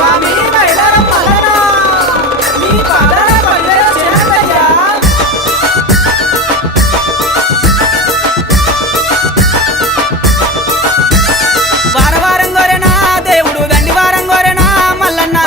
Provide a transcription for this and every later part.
స్వామి మైలారం మల్లన నీ పాదాల పల్లెల చేరయ్యా వార వారం గోరెనా దేవుడు దండి వారం గోరెనా మల్లన్న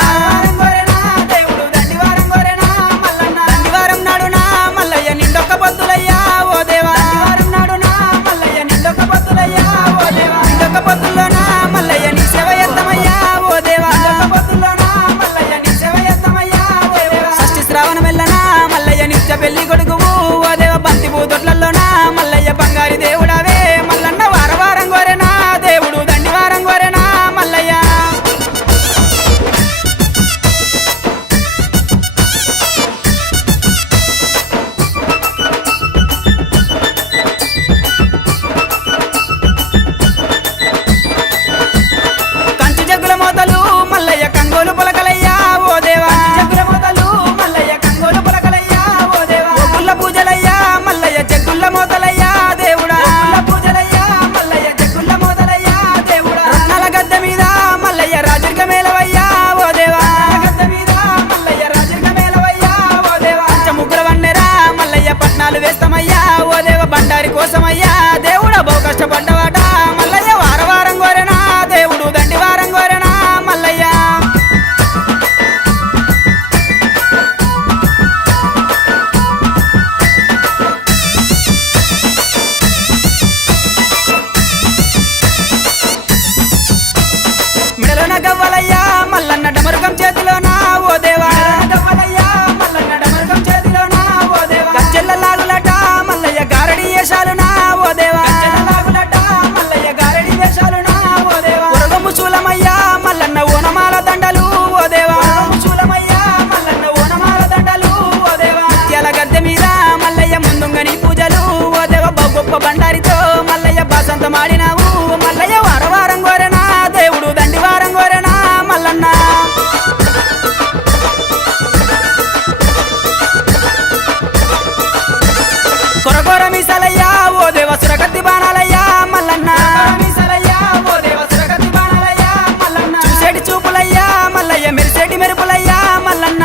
దేవుడు దండి వారం గోరెనా మల్లన్న దండి వారం నాడునా మల్లయ్య నిండొక్క పొద్దులయ్యా ఓ దేవా వారం నాడునా మల్లయ్య నిండొక్క పొద్దులయ్యా ఓ దేవా నిండొక్క పొద్దుల్లోనా మల్లయ్య నీ సేవ ఎత్తమయ్యా ఓ దేవా నిండొక్క పొద్దుల్లోనా మల్లయ్య నీ సేవ ఎత్తమయ్యా ఓ దేవా షష్ఠి శ్రావణ మెల్లనా మల్లయ్య నిత్య పెళ్లి కొడుకువు ఓ దేవ బంతి పూతొట్లలోనా మల్లయ్య బంగారి దేవుడవే మల్లన్న వార వారం గోరెనా దేవుడు దండి వారం గోరెనా మల్లయ్య కంచి జగ్గుల మోతలు మల్లయ్య కంగోలు పొలకలయ్యా ఓ దేవా జగ్గుల మోతలు మల్లయ్య కంగోలు పొలకలయ్యా ఓ దేవా ఒగ్గుల పూజలయ్యా మల్లయ్య జగ్గుల మోతలయ్యా దేవుడా ఒగ్గుల పూజలయ్యా మల్లయ్య జగ్గుల మోతలయ్యా దేవుడా రత్నాల గద్దె మీద మల్లయ్య రాజుర్గ మేలవయ్యా ఓ దేవా గద్దె మీద మల్లయ్య రాజుర్గ మేలవయ్యా ఓ దేవా పంచముగ్గుల వన్నెరా మల్లయ్య పట్నాలు వేస్తామయ్యా ఓ దేవ బండారి కోసమయ్యా దేవుడా బహు కష్టపడ్డవాట మల్లయ్య వార వారం గోరెనా దేవుడు దండి వారం గోరెనా మల్లయ్య మిడలోన గవ్వలయ్యా మల్లన్న డమరుకం చేతిలోనా ఓ దేవా గవ్వలయ్యా మల్లన్న డమరుకం చేతిలోనా ఓ దేవా గజ్జెల్ల లాగులట మల్లయ్య గారడి వేషాలునా ఓ దేవా గజ్జెల్ల లాగులట మల్లయ్య గారడి వేషాలునా ఓ దేవా ఉరగము శూలమయ్యా మల్లన్న ఓనమాల దండలు ఓ దేవా ఉరగము శూలమయ్యా మల్లన్న ఓనమాల దండలు ఓ దేవా ముత్యాల గద్దె మీద మల్లయ్య ముందుంగని పూజలు ఓ దేవ గొప్ప బండారితో మల్లయ్య బాసంత మాడినావు మల్లయ్య వార వారం గోరెనా దేవుడు దండి వారం గోరెనా మల్లన్న కొరకొర మీసాలయ్యా ఓ దేవ సురగతి బాణాలయ్యా మల్లన్న మీసాలయ్యా ఓ దేవ సురగతి బాణాలయ్యా మల్లన్న చూసేటి చూపులయ్యా మల్లయ్య మెరిసేటి మెరుపులయ్యా మల్లన్న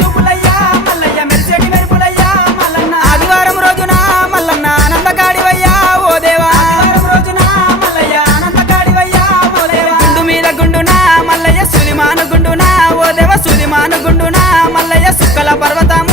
చూపులయ్యా మల్లయ్య మెరిసేటి మెరుపులయ్యా మల్లన్న ఆదివారం రోజున మల్లన్న ఆనందకాడివయ్యా ఓ దేవా ఆదివారం రోజున మల్లయ్య ఆనందకాడివయ్యా ఓ దేవా గుండు మీద గుండునా మల్లయ్య సులిమాను గుండునా ఓ దేవ సులిమాను గుండునా మల్లయ్య సుక్కల పర్వతం